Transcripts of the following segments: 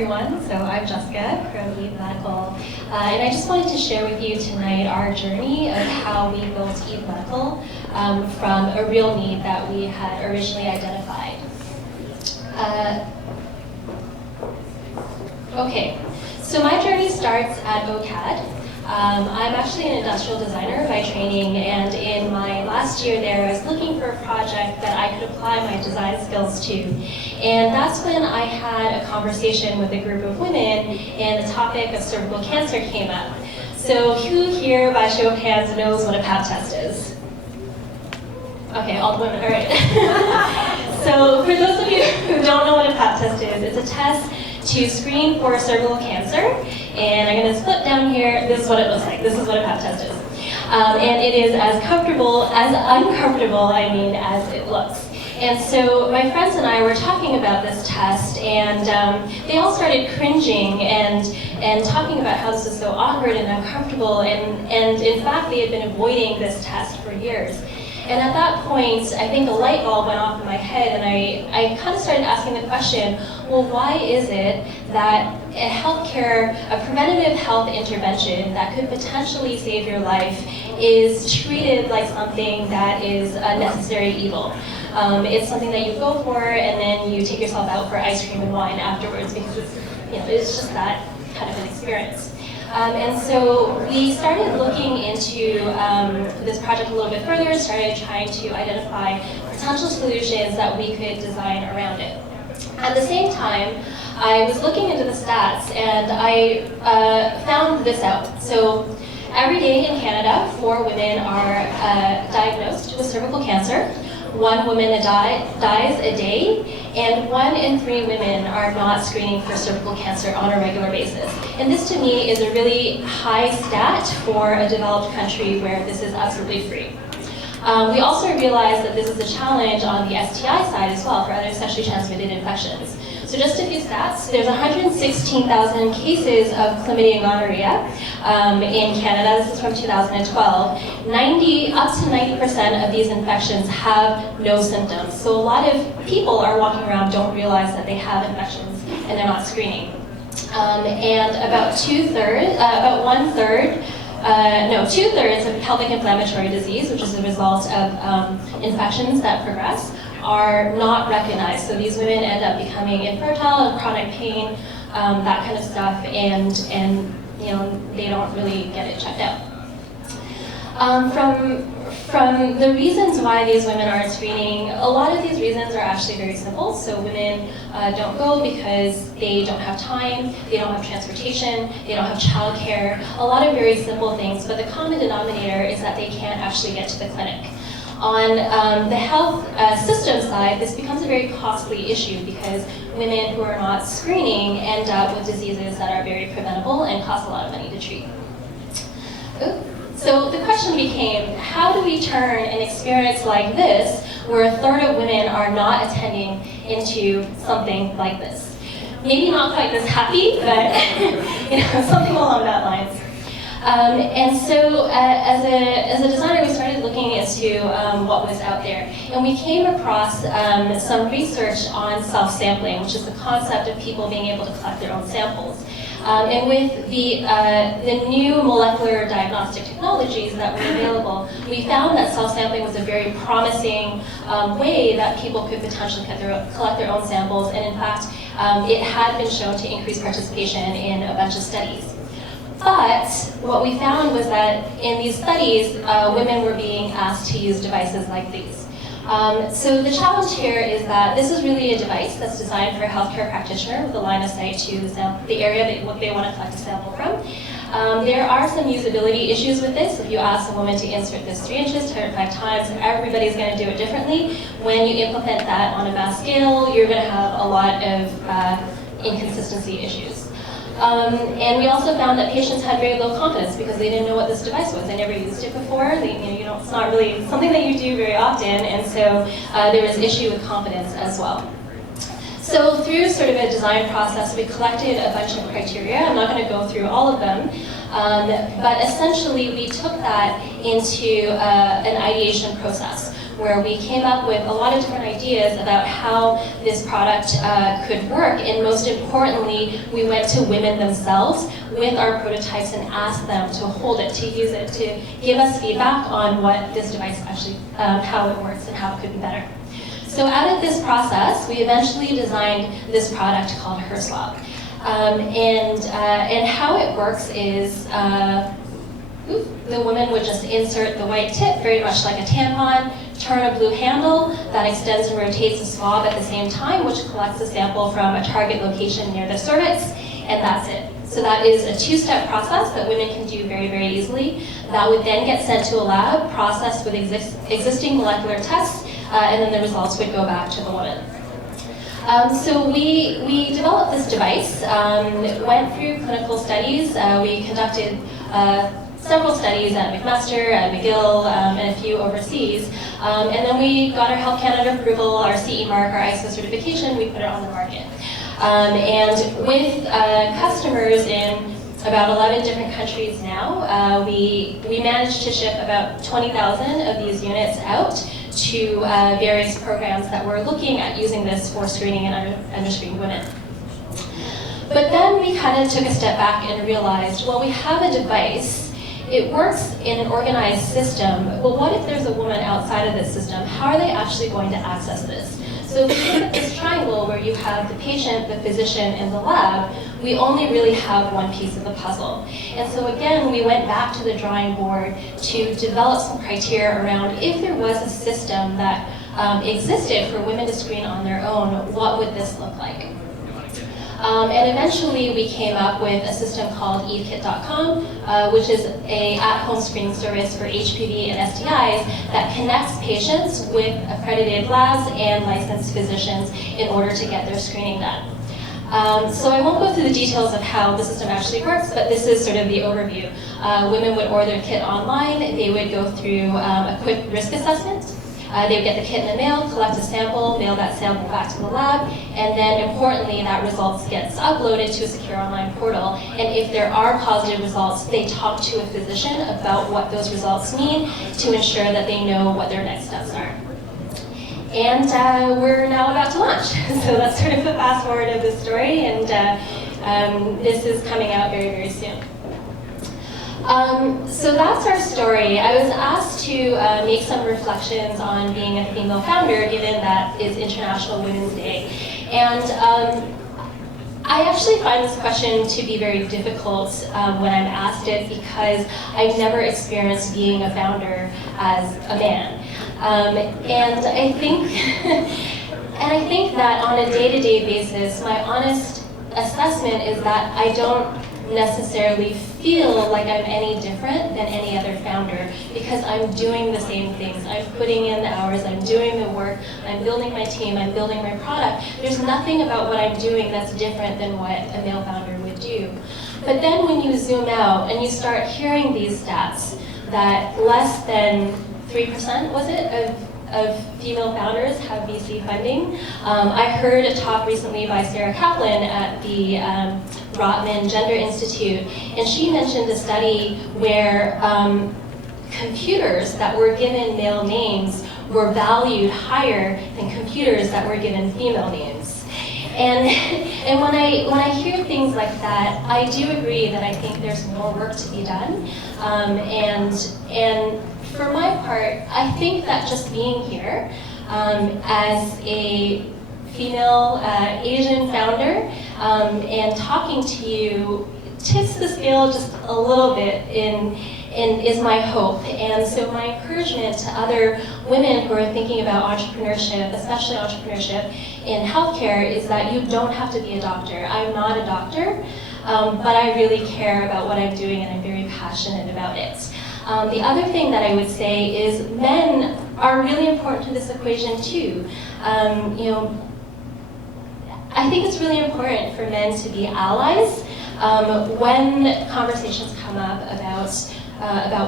everyone. So I'm Jessica from Eve Medical, and I just wanted to share with you tonight our journey of how we built Eve Medical from a real need that we had originally identified. Okay, so my journey starts at OCAD. I'm actually an industrial designer by training, and in my last year there, I was looking for a project that I could apply my design skills to. And that's when I had a conversation with a group of women, and the topic of cervical cancer came up. So who here, by show of hands, knows what a pap test is? Okay, all the women, all right. So for those of you who don't know what a pap test is, it's a test to screen for cervical cancer. And I'm going to flip down here. This is what it looks like. This is what a pap test is. And it is as uncomfortable, as it looks. And so my friends and I were talking about this test, and they all started cringing and talking about how this was so awkward and uncomfortable. And in fact, they had been avoiding this test for years. And at that point, I think a light bulb went off in my head, and I kind of started asking the question, well, why is it that a preventative health intervention that could potentially save your life is treated like something that is a necessary evil? It's something that you go for, and then you take yourself out for ice cream and wine afterwards, because it's just that kind of an experience. And so we started looking into this project a little bit further, started trying to identify potential solutions that we could design around it. At the same time, I was looking into the stats, and I found this out. So every day in Canada, 4 women are diagnosed with cervical cancer. 1 woman dies a day, and 1 in 3 women are not screening for cervical cancer on a regular basis. And this to me is a really high stat for a developed country where this is absolutely free. We also realized that this is a challenge on the STI side as well for other sexually transmitted infections. So just a few stats. There's 116,000 cases of chlamydia and gonorrhea in Canada. This is from 2012. Up to 90% of these infections have no symptoms. So a lot of people are walking around, don't realize that they have infections, and they're not screening. And about 2/3 of pelvic inflammatory disease, which is the result of infections that progress, are not recognized. So these women end up becoming infertile, chronic pain, that kind of stuff, and they don't really get it checked out. From the reasons why these women aren't screening, a lot of these reasons are actually very simple. So women don't go because they don't have time, they don't have transportation, they don't have childcare, a lot of very simple things, but the common denominator is that they can't actually get to the clinic. On the health system side, this becomes a very costly issue because women who are not screening end up with diseases that are very preventable and cost a lot of money to treat. So the question became, how do we turn an experience like this, where 1/3 of women are not attending, into something like this? Maybe not quite this happy, but something along that lines. And so as a designer, we started looking into what was out there. And we came across some research on self-sampling, which is the concept of people being able to collect their own samples. And with the new molecular diagnostic technologies that were available, we found that self-sampling was a very promising way that people could potentially collect their own samples. And in fact, it had been shown to increase participation in a bunch of studies. But what we found was that in these studies, women were being asked to use devices like these. So the challenge here is that this is really a device that's designed for a healthcare practitioner with a line of sight to the area that they want to collect a sample from. There are some usability issues with this. If you ask a woman to insert this 3 inches 5 times, everybody's going to do it differently. When you implement that on a mass scale, you're going to have a lot of inconsistency issues. And we also found that patients had very low confidence because they didn't know what this device was. They never used it before. It's not really something that you do very often, and so there was issue with confidence as well. So through sort of a design process, we collected a bunch of criteria. I'm not going to go through all of them, but essentially we took that into an ideation process where we came up with a lot of different ideas about how this product could work, and most importantly, we went to women themselves with our prototypes and asked them to hold it, to use it, to give us feedback on what this device actually, how it works and how it could be better. So out of this process, we eventually designed this product called HealthTO. And how it works is the woman would just insert the white tip, very much like a tampon, turn a blue handle that extends and rotates the swab at the same time, which collects a sample from a target location near the cervix, and that's it. So that is a two-step process that women can do very, very easily. That would then get sent to a lab, processed with existing molecular tests, and then the results would go back to the woman. So we developed this device, went through clinical studies. We conducted several studies at McMaster, at McGill, and a few overseas. And then we got our Health Canada approval, our CE mark, our ISO certification, we put it on the market. And with customers in about 11 different countries now, we managed to ship about 20,000 of these units out to various programs that were looking at using this for screening and underscreened women. But then we kind of took a step back and realized, well, we have a device, it works in an organized system, but what if there's a woman outside of this system? How are they actually going to access this? So if you look at this triangle where you have the patient, the physician, and the lab, we only really have one piece of the puzzle. And so again, we went back to the drawing board to develop some criteria around if there was a system that existed for women to screen on their own, what would this look like? And eventually we came up with a system called evekit.com, which is an at-home screening service for HPV and STIs that connects patients with accredited labs and licensed physicians in order to get their screening done. So I won't go through the details of how the system actually works, but this is sort of the overview. Women would order a kit online, they would go through a quick risk assessment. They would get the kit in the mail, collect a sample, mail that sample back to the lab, and then importantly, that results gets uploaded to a secure online portal. And if there are positive results, they talk to a physician about what those results mean to ensure that they know what their next steps are. And we're now about to launch. So that's sort of the fast forward of this story, and this is coming out very, very soon. So that's our story. I was asked to make some reflections on being a female founder, given that it's International Women's Day. And I actually find this question to be very difficult when I'm asked it, because I've never experienced being a founder as a man. And I think that on a day-to-day basis, my honest assessment is that I don't necessarily feel like I'm any different than any other founder, because I'm doing the same things. I'm putting in the hours, I'm doing the work, I'm building my team, I'm building my product. There's nothing about what I'm doing that's different than what a male founder would do. But then when you zoom out and you start hearing these stats, that less than 3%, was it, of female founders have VC funding. I heard a talk recently by Sarah Kaplan at the Rotman Gender Institute, and she mentioned a study where computers that were given male names were valued higher than computers that were given female names. And when I hear things like that, I do agree that I think there's more work to be done. And for my part, I think that just being here as a female Asian founder and talking to you tips the scale just a little bit is my hope. And so my encouragement to other women who are thinking about entrepreneurship, especially entrepreneurship in healthcare, is that you don't have to be a doctor. I'm not a doctor, but I really care about what I'm doing and I'm very passionate about it. The other thing that I would say is men are really important to this equation too. You know, I think it's really important for men to be allies when conversations come up about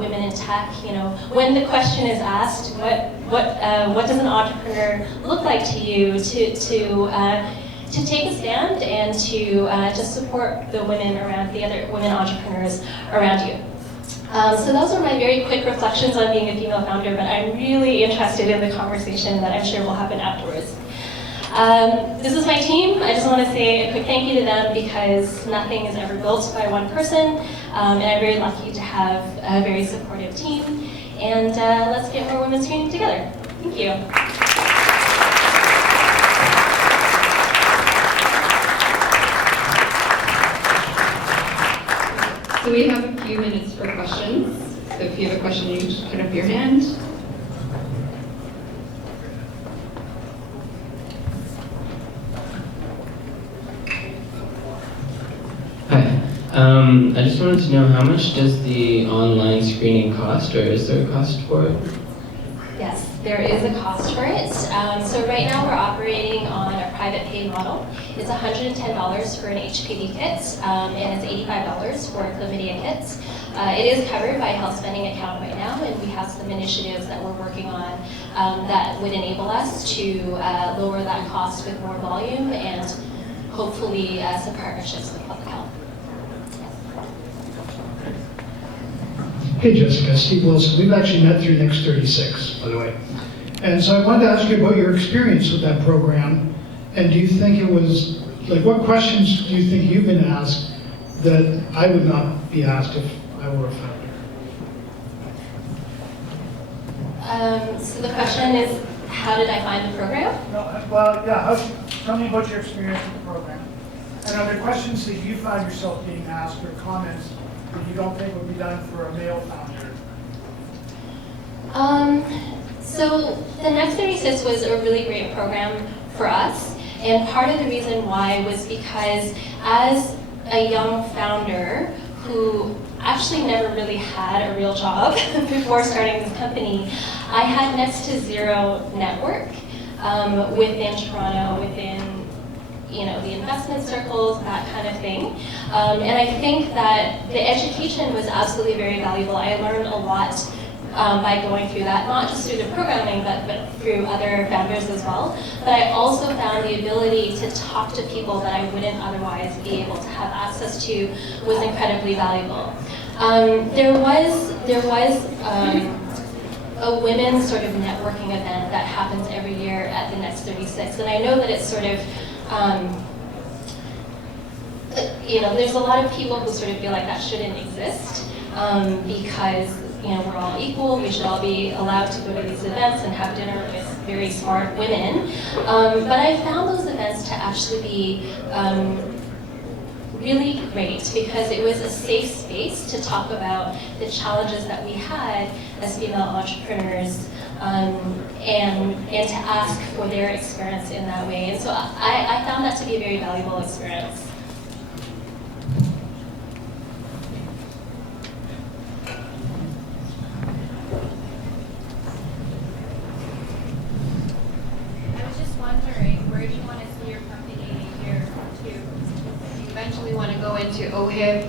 women in tech. You know, when the question is asked, what does an entrepreneur look like to you, to take a stand and to support the women around, the other women entrepreneurs around you. So those are my very quick reflections on being a female founder, but I'm really interested in the conversation that I'm sure will happen afterwards. This is my team. I just want to say a quick thank you to them because nothing is ever built by one person, and I'm very lucky to have a very supportive team. And let's get more women screening together. Thank you. So we have a few minutes for questions. So if you have a question, you can just put up your hand. Hi. I just wanted to know how much does the online screening cost, or is there a cost for it? Yes, there is a cost for it. So right now we're operating on a private pay model. It's $110 for an HPV kit, and it's $85 for chlamydia kits. It is covered by a health spending account right now, and we have some initiatives that we're working on that would enable us to lower that cost with more volume and hopefully some partnerships with public health. Hey Jessica, Steve Wilson. We've actually met through Next 36, by the way. And so I wanted to ask you about your experience with that program. And do you think it was, like, what questions do you think you've been asked that I would not be asked if I were a founder? So the question is, how did I find the program? No, well, yeah, tell me about your experience with the program. And are there questions that you find yourself being asked or comments that you don't think would be done for a male founder? So the Next 36 was a really great program for us, and part of the reason why was because as a young founder who actually never really had a real job before starting this company, I had next to zero network within Toronto, within the investment circles, that kind of thing. And I think that the education was absolutely very valuable. I learned a lot by going through that, not just through the programming, but through other founders as well. But I also found the ability to talk to people that I wouldn't otherwise be able to have access to was incredibly valuable. There was a women's sort of networking event that happens every year at the Next 36, and I know that it's sort of there's a lot of people who sort of feel like that shouldn't exist because we're all equal, we should all be allowed to go to these events and have dinner with very smart women. But I found those events to actually be really great because it was a safe space to talk about the challenges that we had as female entrepreneurs and to ask for their experience in that way. And so I found that to be a very valuable experience. I was just wondering, where do you want to see your company in a year or two? Do you eventually want to go into OHIP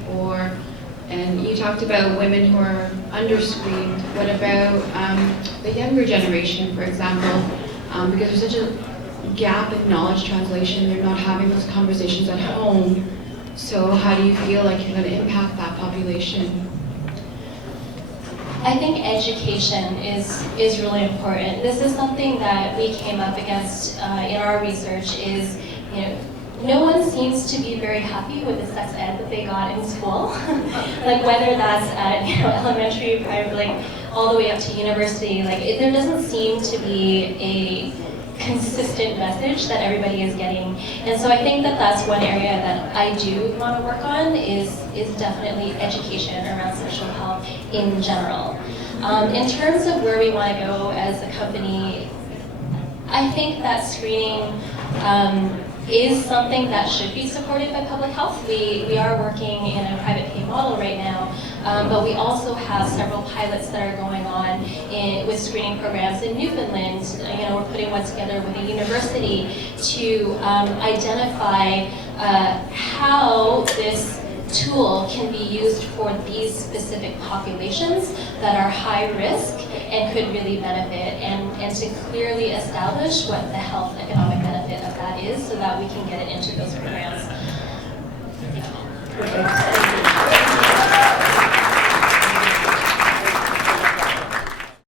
and you talked about women who are underscreened. What about the younger generation, for example? Because there's such a gap in knowledge translation, they're not having those conversations at home. So how do you feel like you're going to impact that population? I think education is really important. This is something that we came up against in our research is, no one seems to be very happy with the sex ed that they got in school. Like whether that's at elementary, primary, all the way up to university, there doesn't seem to be a consistent message that everybody is getting. And so I think that that's one area that I do want to work on is definitely education around sexual health in general. In terms of where we want to go as a company, I think that screening is something that should be supported by public health. We are working in a private pay model right now, but we also have several pilots that are going on with screening programs in Newfoundland. We're putting one together with a university to identify how this tool can be used for these specific populations that are high risk and could really benefit, and to clearly establish what the health economic benefit of that is so that we can get it into those programs.